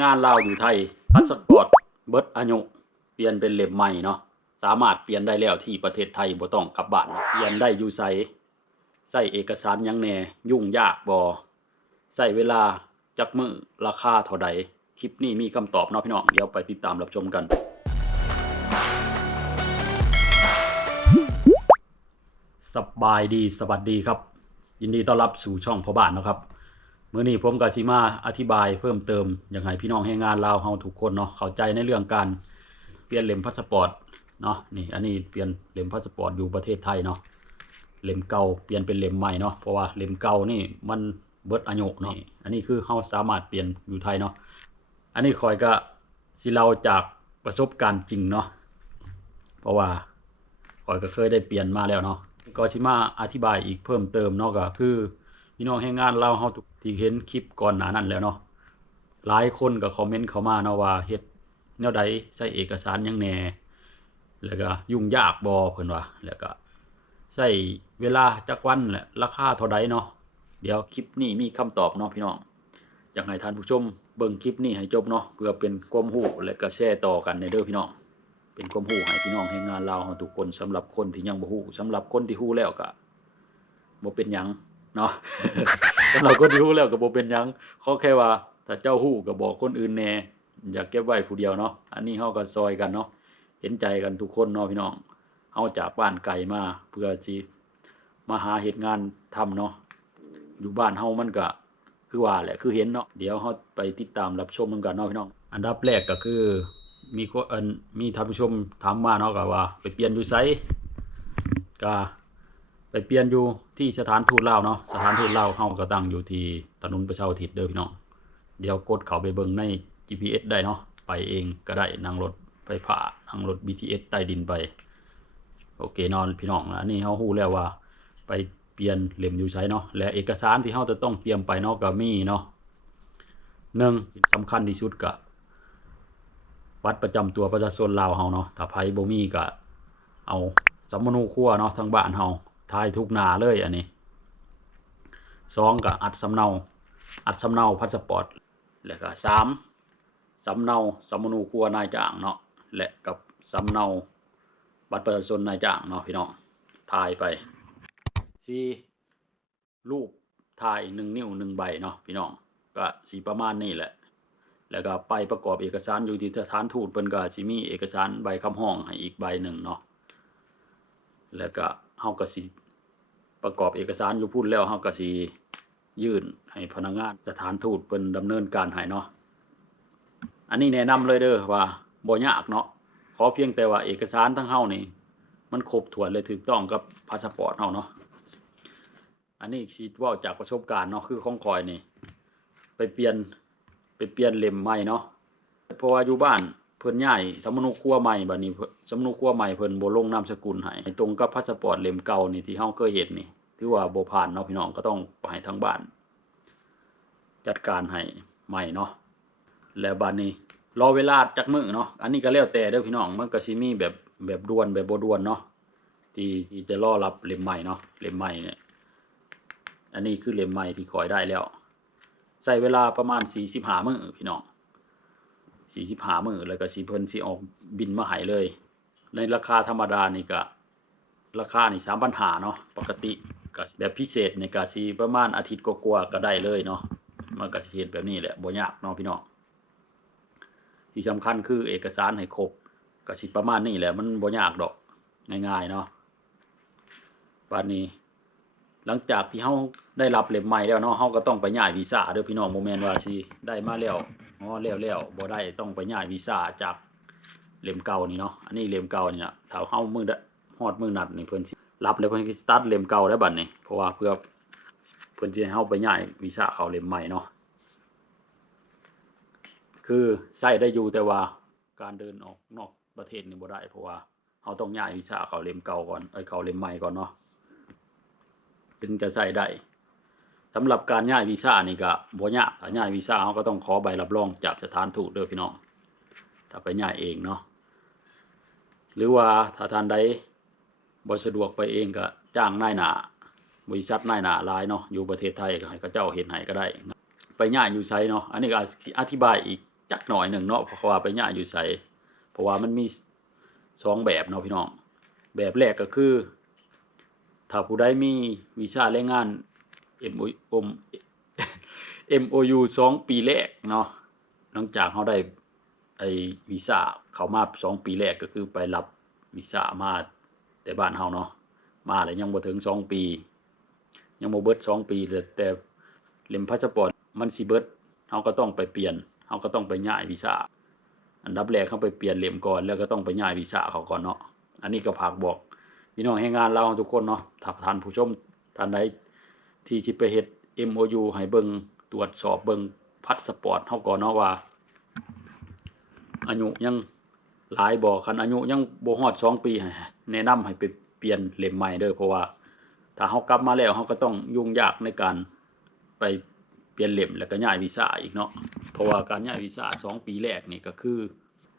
งานลาวอยู่ไทยพาสปอร์ตเบิร์ดอายุเปลี่ยนเป็นเล่มใหม่เนาะสามารถเปลี่ยนได้แล้วที่ประเทศไทยบ่ต้องกลับบ้านเปลี่ยนได้อยู่ไสใส่เอกสารยังแหน่ยุ่งยากบ่ใส่เวลาจักมือราคาเท่าใดคลิปนี้มีคำตอบเนาะพี่น้องเดี๋ยวไปติดตามรับชมกัน สบายดีสวัสดีครับ ยินดีต้อนรับสู่ช่องพ่อบ้านนะครับ มื้อนี้ผมกับสิมาอธิบายเพิ่มเติมอย่างไรพี่น้องให้งานลาวเฮาทุกคนเนาะเข้าใจในเรื่องการเปลี่ยนเล่มพาสปอร์ตเนาะนี่อันนี้เปลี่ยนเล่มพาสปอร์ตอยู่ประเทศไทยเนาะเล่มเก่าเปลี่ยนเป็นเล่มใหม่เนาะเพราะว่าเล่มเก่านี่มันเบิดอายุเนาะอันนี้คือเฮาสามารถเปลี่ยนอยู่ไทยเนาะอันนี้คอยก็สิเล่าจากประสบการณ์จริงเนาะเพราะว่าข่อยก็เคยได้เปลี่ยนมาแล้วเนาะก็สิมาอธิบายอีกเพิ่มเติมเนาะก็คือ พี่น้องให้งานเราเฮาทุกที่เห็นคลิปก่อนหน้านั้นแล้วเนาะหลายคนก็คอมเมนต์เข้ามาเนาะว่าเฮ็ดแนวใดใช้เอกสารยังแหน่แล้วก็ยุ่งยากบ่เพิ่นว่าแล้วก็ใช้เวลาจักวันแหละราคาเท่าใดเนาะเดี๋ยวคลิปนี้มีคำตอบเนาะพี่น้องอยากให้ท่านผู้ชมเบิ่งคลิปนี้ให้จบเนาะเพื่อเป็นความรู้และก็แชร์ต่อกันในเด้อพี่น้องเป็นความรู้ให้พี่น้องให้งานเราวเราทุกคนสำหรับคนที่ยังบ่ฮู้สำหรับคนที่ฮู้แล้วก็บ่เป็นหยัง เนาะสำหรับคนที่ฮู้แล้วก็บ่เป็นยังขอแค่ว่า ถ้าเจ้าฮู้ก็บอกคนอื่นแน่อย่าเก็บไว้ผู้เดียวเนาะอันนี้เฮาก็ซอยกันเนาะเห็นใจกันทุกคนเนาะพี่น้องเฮาจากบ้านไกลมาเพื่อสิมาหาเฮ็ดงานทำเนาะอยู่บ้านเฮามันก็คือว่าแหละคือเห็นเนาะเดี๋ยวเฮาไปติดตามรับชมมันกันเนาะพี่น้องอันดับแรกก็คือ มีคนมีท่านผู้ชมถามมาเนาะก็ว่า ไปเปลี่ยนอยู่ไสก็ ไปเปลี่ยนอยู่ที่สถานทูตลาวเนาะสถานทูตลาวเฮาก็ตั้งอยู่ที่ถนนประชาอุทิศเด้อพี่น้องเดี๋ยวกดเขาไปเบิ่งใน GPS ได้เนาะไปเองก็ได้นั่งรถไฟฟ้านั่งรถ BTS ใต้ดินไป โอเคนอนพี่น้องนะนี่เฮาฮู้แล้วว่า ไปเปลี่ยนเล่มอยู่ไสเนาะและเอกสารที่เฮาจะต้องเตรียมไปเนาะก็มีเนาะหนึ่งสำคัญที่สุดก็บัตรประจำตัวประชาชนลาวเฮาเนาะถ้าไผบ่มีก็เอาสำมนูครัวเนาะทางบ้านเฮา ทายทุกนาเลยอันนี้สองก็อัดสำเนา อัดสำเนาพาสปอร์ต แล้วก็สามสำเนาสำมนูครัวนายจ้างเนาะ และกับสำเนาบัตรประชาชนนายจ้างเนาะพี่น้องทายไปสี่รูปถ่ายหนึ่งนิ้วหนึ่งใบเนาะพี่น้อง ก็สีประมาณนี้แหละ แล้วก็ไปประกอบเอกสารอยู่ที่สถานทูตเพิ่นก็สิมีเอกสารใบคำห้องให้อีกใบหนึ่งเนาะ แล้วก็ เฮาก็สิประกอบเอกสารอยู่พุ่นแล้วเฮาก็สิยื่นให้พนักงานสถานทูตเพิ่นดำเนินการให้เนาะ อันนี้แนะนำเลยเด้อว่าบ่ยากเนาะ ขอเพียงแต่ว่าเอกสารทั้งเฮานี่ มันครบถ้วนเลยถูกต้องกับพาสปอร์ตเฮาเนาะ อันนี้สิเว้าจากประสบการณ์เนาะคือของคอยนี่ ไปเปลี่ยนไปเปลี่ยนเล่มใหม่เนาะ เพราะว่าอยู่บ้าน เพิ่นย้ายสำนุครัวใหม่บัดนี้เพิ่นสำนุครัวใหม่เพิ่นบ่ลงนามสกุลให้ตรงกับพาสปอร์ตเล่มเก่านี่ที่เฮาเคยเห็นนี่ถือว่าบ่ผ่านเนาะพี่น้องก็ต้องไปให้ทางบ้าน จัดการให้ใหม่เนาะแล้วบัดนี้รอเวลาจักมือเนาะอันนี้ก็แล้วแต่เด้อพี่น้องมันก็สิมีแบบแบบด่วนแบบบ่ด่วนเนาะที่ที่จะรอรับเล่มใหม่เนาะเล่มใหม่เนี่ยอันนี้คือเล่มใหม่ที่ขอยได้แล้วใช้เวลาประมาณ45มื้อพี่น้อง 45มื้อแล้วก็สิเพิ่นสิออกบินมาให้เลย ในราคาธรรมดานี่ก็ราคานี่3,500เนาะปกติก็แบบพิเศษในก็สิประมาณอาทิตย์กว่าก็ได้เลยเนาะมันก็สิเฮ็ดแบบนี้แหละบ่ยากเนาะพี่น้องที่สำคัญคือเอกสารให้ครบก็สิประมาณนี้แหละมันบ่ยากดอกง่ายๆเนาะบัดนี้ หลังจากที่เฮาได้รับเล่มใหม่แล้วเนาะเฮาก็ต้องไปย้ายวีซ่าเด้อพี่น้องบ่แม่นว่าสิได้มาแล้ว อ๋อแล้วแล้วบ่ได้ต้องไปย้ายวีซ่าจากเล่มเก่านี่เนาะอันนี้เล่มเก่านี่นะถ้าเฮามื้อดะฮอดมื้อนัดนี่เพิ่นสิรับแล้วเพิ่นก็สิตัดเล่มเก่าได้บัดนี้เพราะว่าเพื่อเพิ่นสิให้เฮาไปย้ายวีซ่าเข้าเล่มใหม่เนาะคือใช้ได้อยู่แต่ว่าการเดินออกนอกประเทศนี่บ่ได้เพราะว่าเฮาต้องย้ายวีซ่าเข้าเล่มเก่าก่อนเอ้ยเข้าเล่มใหม่ก่อนเนาะถึงจะใช้ได้ สำหรับการย้ายวีซ่านี่ก็บ่ยากถ้าย้ายวีซ่าเขาก็ต้องขอใบรับรองจากสถานทูตเด้อพี่น้อง ถ้าไปย้ายเองเนาะ หรือว่าถ้าท่านใดบ่สะดวกไปเองก็จ้างนายหน้าบริษัทนายหน้าลายเนาะ อยู่ประเทศไทยก็ให้เขาเจ้าเฮ็ดให้ก็ได้ ไปย้ายอยู่ไสเนาะ อันนี้ก็อธิบายอีกจักหน่อยหนึ่งเนาะ เพราะว่าไปย่ายอยู่ใส่เพราะว่ามันมีสองแบบเนาะพี่น้อง แบบแรกก็คือถ้าผู้ใดมีวีซ่าแรงงาน MOU MOU สองปีแรกเนาะหลังจากเขาได้ไอวีซ่าเขามาสองปีแรกก็คือไปรับวีซ่ามาแต่บ้านเฮาเนาะมาแล้วยังบ่ถึงสองปี ยังบ่เบิดสองปีแต่แต่เล่มพาสปอร์ตมันสิเบิดเฮาก็ต้องไปเปลี่ยนเฮาก็ต้องไปย้ายวีซ่าอันดับแรกเขาไปเปลี่ยนเล่มก่อนแล้วก็ต้องไปย้ายวีซ่าเขาก่อนเนาะอันนี้ก็ฝากบอกพี่น้องให้งานเราทุกคนเนาะถ้าท่านผู้ชมท่านใด ที่สิไปเฮ็ด MOU ให้เบิงตรวจสอบเบิงพาสปอร์ตเฮาก่อนเนาะว่าอายุยังหลายบ่คันอายุยังบ่ฮอด2ปีแนะนำให้ไปเปลี่ยนเล่มใหม่เด้อเพราะว่า ถ้าเฮากลับมาแล้วเฮาก็ต้องยุ่งยากในการไปเปลี่ยนเล่มแล้วก็ย้ายวีซ่าอีกเนาะเพราะว่าการย้ายวีซ่าสองปีแรกนี่ก็คือ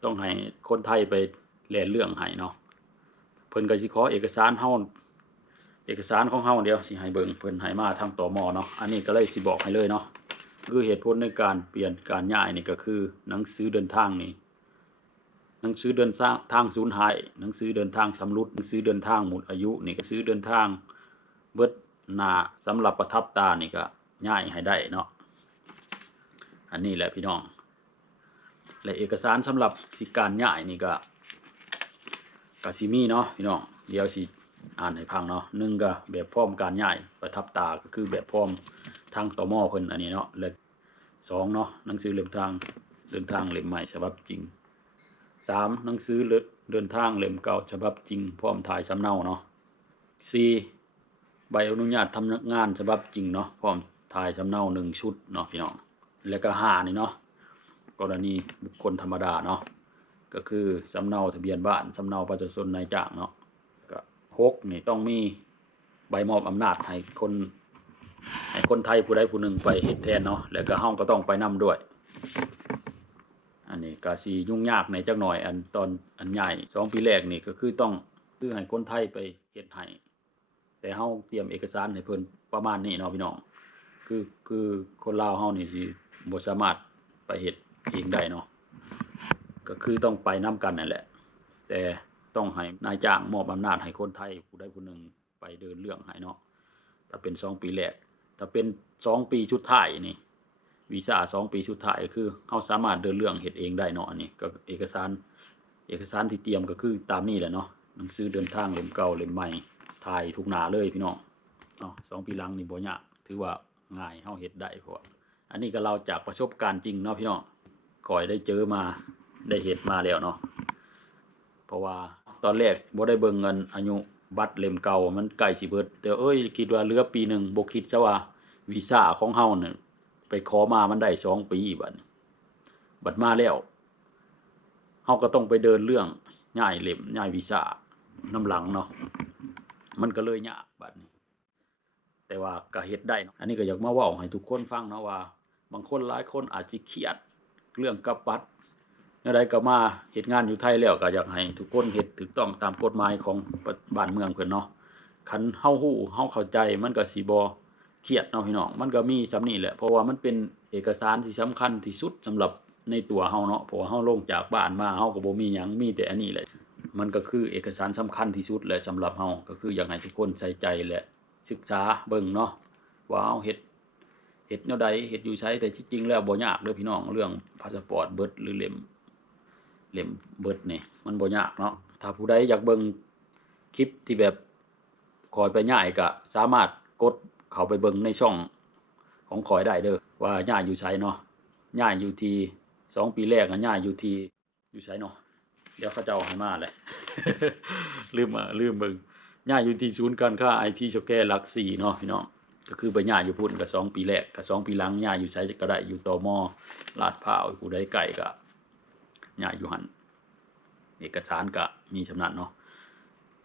ต้องให้คนไทยไปแลนเรื่องให้เนาะเพิ่นก็สิขอเอกสารเฮา เอกสารของเฮาเดียวสิให้เบิ่งเพิ่นให้มาทางตมอเนาะอันนี้ก็เลยสิบอกให้เลยเนาะคือเหตุผลในการเปลี่ยนการย้ายนี่ก็คือ หนังสือเดินทางนี่หนังสือเดินทางทางสูญหาย หนังสือเดินทางชำรุดหนังสือเดินทางหมดอายุนี่ก็ซื้อเดินทางเบิดหนาสำหรับประทับตานี่ก็ย้ายให้ได้เนาะอันนี้แหละพี่น้อง และเอกสารสำหรับสิการย้ายนี่ก็กาซิมีเนาะพี่น้องเดี๋ยวสิ อ่านให้พังเนาะหนึ่งก็แบบพร้อมการย้ายประทับตาก็คือแบบพร้อมทางต่อหม้อเพิ่นอันนี้เนาะและสองเนาะหนังสือเล่มทางเดินทางเล่มใหม่ฉบับจริงสามหนังสือเดินทางเล่มเก่าฉบับจริง พร้อมถ่ายสำเนาเนาะสี่ใบอนุญาตทำงานฉบับจริงเนาะพร้อมถ่ายสำเนาหนึ่งชุดเนาะพี่น้องแล้วก็ห้านี่เนาะกรณีบุคคลธรรมดาเนาะก็คือสำเนาทะเบียนบ้านสำเนาประชาชนนายจ้างเนาะ หกนี่ต้องมีใบมอบอำนาจให้คนให้คนไทยผู้ใดผู้หนึ่งไปเฮ็ดแทนเนาะแล้วก็เฮาก็ต้องไปนํด้วย อันนี้ก็สิยุ่งยากในจักหน่อย อันตอนอันใหญ่สองปีแรกนี่ก็คือต้องคือให้คนไทยไปเฮ็ดให้แต่เฮาเตรียมเอกสารให้เพิ่นประมาณนี้เนาะพี่น้อง คือคือคนลาวเฮานี่สิบ่สามารถไปเฮ็ดเองได้เนาะก็คือต้องไปน้กันนั่นแหละ แต่ ต้องให้นายจ้างมอบอำนาจให้คนไทยผู้ใดผู้หนึ่งไปเดินเรื่องให้เนาะถ้าเป็นสองปีแรกถ้าเป็นสองปีชุดท้ายนี่วีซ่าสองปีชุดท้ายคือเขาสามารถเดินเรื่องเฮ็ดเองได้เนาะนนี้ก็เอกสารเอกสารที่เตรียมก็คือตามนี้แหละเนาะหนังสือเดินทางเล่มเก่าเล่มใหม่ถ่ายทุกนาเลยพี่น้องเนาะสองปีหลังนี่บ่ยากถือว่าง่ายเฮาเฮ็ดได้เพราะว่าอันนี้ก็เราจากประสบการณ์จริงเนาะพี่น้องก่อยได้เจอมาได้เห็ดมาแล้วเนาะเพราะว่า ตอนแรกบ่ได้เบิ่งเงินอายุบัตรเล่มเก่ามันใกล้สิเบิดแต่เอ้ยคิดว่าเหลือปีหนึ่งบ่คิดซะว่าวีซ่าของเฮาเนี่ยไปขอมามันได้สองปีบัดบัดมาแล้วเฮาก็ต้องไปเดินเรื่องย้ายเล่มย้ายวีซ่าน้ำหลังเนาะมันก็เลยยากบัดนี้ แต่ว่าก็เฮ็ดได้เนาะอันนี้ก็อยากมาเว้าให้ทุกคนฟังเนาะว่า บางคนหลายคนอาจสิเครียดเรื่องกับบัตร นวใดก็มาเฮ็ดงานอยู่ไทยแล้วก็อยากให้ทุกคนเฮ็ดถูกต้องตามกฎหมายของบ้านเมืองเพิ่นเนาะคันเฮาฮู้เฮาเข้าใจมันก็สิบ่เครียดเนาะพี่น้องมันก็มีสำนี้แหละเพราะว่ามันเป็นเอกสารที่สำคัญที่สุดสำหรับในตัวเฮาเนาะเพราะว่าเฮาลงจากบ้านมาเฮาก็บ่มีหยังมีแต่อันนี้แหละมันก็คือเอกสารสำคัญที่สุดเลยสำหรับเฮาก็คืออยากให้ทุกคนใส่ใจและ ศึกษาเบิ่งเนาะว่าเฮาเฮ็ดเฮ็ดแนวใดเฮ็ดอยู่ไสแต่ที่จริงแล้วบ่ยากเด้อพี่น้องเรื่องพาสปอร์ตเบิดหรือเล่ม เล่มเบิดนี่มันบ่ยากเนาะถ้าผู้ใดอยากเบิ่งคลิปที่แบบคอยไปย้ายก็สามารถกดเข้าไปเบิ่งในช่องของคอยได้เด้อว่าย้ายอยู่ไสเนาะย้ายอยู่ที่สองปีแรกก็ย้ายอยู่ที่อยู่ไสเนาะเดี๋ยวเขาจะเอาให้มาเลยลืมอะลืมเบิ่งย้ายอยู่ที่ศูนย์การค้าไอทีโชแก้ลัก4เนาะพี่น้องก็คือไปย่าอยู่พุ่นกับสองปีแรกกับสองปีหลังย่าอยู่ใช้ก็ได้อยู่ตอมอลาดพร้าผู้ใดไก่ก็ ย่าอยู่หันเอกสารก็มีชำนาญเนาะ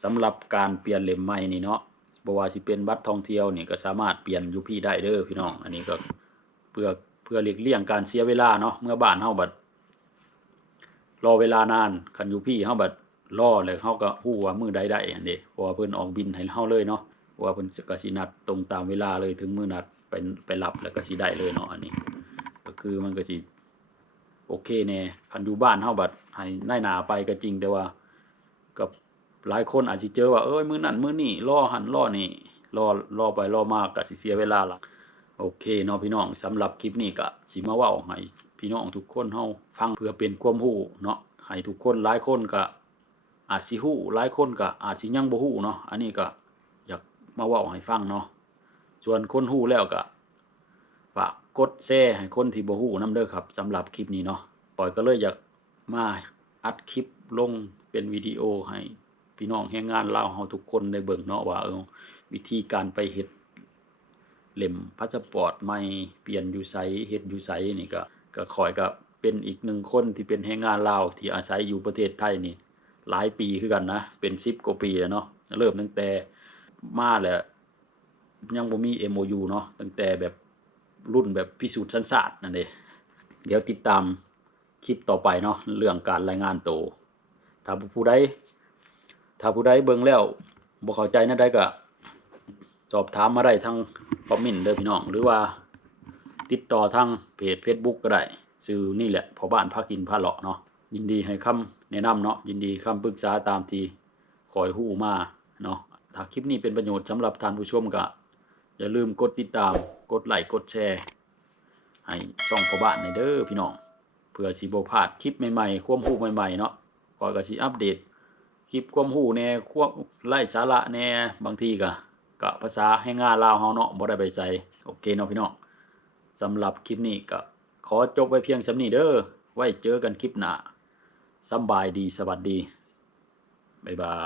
สำหรับการเปลี่ยนเล่มใหม่นี่เนาะบว่าสิเป็นบัตรท่องเที่ยวนี่ก็สามารถเปลี่ยนอยู่พี่ได้เด้อพี่น้อง อันนี้ก็เพื่อเพื่อหลีกเลี่ยงการเสียเวลาเนาะเมื่อบ้านเฮาบัดรอเวลานานคันอยู่พี่เฮาบัดรอแล้วเฮาก็ฮู้ว่ามื้อใดได้อันนี้เพราะว่าเพิ่นออกบินให้เฮาเลยเนาะว่าเพิ่นก็สินัดตรงตามเวลาเลยถึงมื้อนัดไปไปรับแล้วก็สิได้เลยเนาะอันนี้ ก็คือมันก็สิ โอเคแน่คันอยู่บ้านเฮาบัดให้นายหนาไปก็จริงแต่ว่า กับหลายคนอาจสิเจอว่าเอ้ยมือนั้นมือนี้รอหันรอนี่รอรอไปรอมากก็สิเสียเวลาละโอเคเนาะพี่น้องสำหรับคลิปนี้ก็สิมาว้าให้พี่น้องทุกคนเฮาฟังเพื่อเป็นความรู้เนาะให้ทุกคนหลายคนก็อาจสิฮู้หลายคนก็อาจสิยังบ่ฮู้เนาะอันนี้ก็อยากมาว้าให้ฟังเนาะส่วนคนฮู้แล้วก็ ฝากกดแชร์ให้คนที่บ่ฮู้นํเด้อครับสำหรับคลิปนี้เนาะปล่อยก็เลยอยากมาอัดคลิปลงเป็นวิดีโอให้พี่น้องแรงงานลาวเฮาทุกคนได้เบิ่งเนาะว่าเออวิธีการไปเฮ็ดเล่มพาสปอร์ตใหม่เปลี่ยนอยู่ไสเฮ็ดอยู่ไสนี่ก็ก็ขอยก็เป็นอีกหนึ่งคนที่เป็นแรงงานลาวที่อาศัยอยู่ประเทศไทยนี่หลายปีคือกันนะ เป็น10กว่าปีแล้วเนาะเริ่มตั้งแต่มาแล้วยังบ่มี MOU เนาะตั้งแต่แบบ รุ่นแบบพิสูจน์สัญชาตินั่นเองเดี๋ยวติดตามคลิปต่อไปเนาะเรื่องการรายงานตัวถ้าผู้ใดถ้าผู้ใดเบิ่งแล้วบ่เข้าใจนั่นใดก็สอบถามมาได้ทางคอมเมนต์เด้อพี่น้อง หรือว่าติดต่อทางเพจ Facebook ก็ได้ชื่อนี่แหละพอบ้านพากินพาเลาะเนาะยินดีให้คำแนะนำเนาะยินดีคำปรึกษาตามที่คอยฮู้มาเนาะถ้าคลิปนี้เป็นประโยชน์สำหรับท่านผู้ชมก็อย่าลืมกดติดตาม กดไลค์กดแชร์ให้ช่องพอบ้านในเด้อพี่น้องเพื่อสิบพลาดคลิปใหม่ๆความรู้ใหม่ๆเนาะคอยก็สิอัปเดต คลิปความรู้แน่ควมไร้สาระแน่บางทีก็ก็ภาษาให้งานลาวเฮาเนาะบ่ได้ไปใส่โอเคเนาะพี่น้องสำหรับคลิปนี้ก็ขอจบไว้เพียงส่ำนี้เด้อไว้เจอกันคลิปหน้าสบายดีสวัสดีบ๊ายบาย